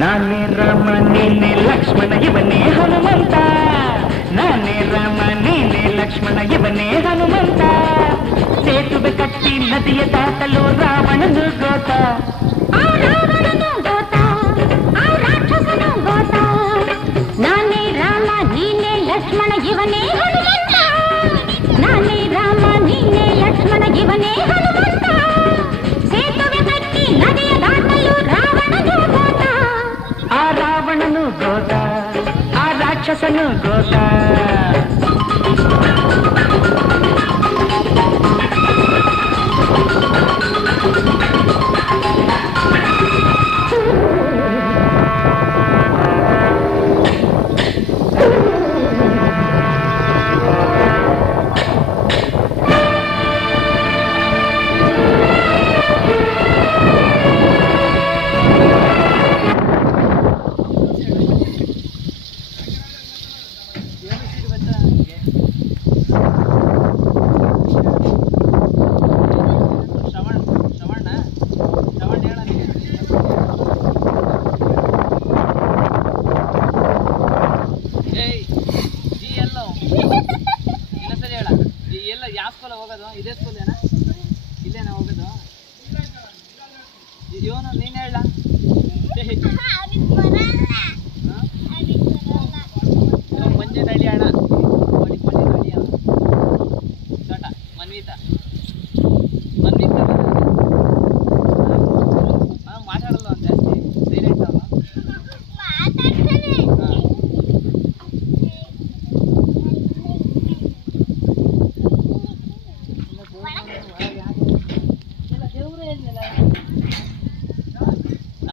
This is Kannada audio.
ನಾನೇ ರಾಮ ನೀನೆ ಲಕ್ಷ್ಮಣ ಇವನೇ ಹನುಮಂತ, ನಾನೇ ರಾಮ ನೀನೆ ಲಕ್ಷ್ಮಣ ಇವನೇ ಹನುಮಂತ. ಸೇತುವೆ ಕಟ್ಟಿ ನದಿಯ ದಾಟಲು ರಾವಣನು ಗೋತ, ಆ ರಾವಣನು ಗೋತ, ಆ ರಾಕ್ಷಸನು ಗೋತ. ನಾನೇ ರಾಮ ನೀನೆ ಲಕ್ಷ್ಮಣ ಇವನೇ ಹನುಮಂತ, ನಾನೇ ರಾಮ ನೀನೆ ಲಕ್ಷ್ಮಣ ಇವನೇ ಹನುಮಂತ. ಸೇತುವೆ ಕಟ್ಟಿ ನದಿಯ ದಾಟಲು ರಾವಣನು ಗೋತ, ಆ ರಾವಣನು ಗೋತ, ಆ ರಾಕ್ಷಸನು ಗೋತ.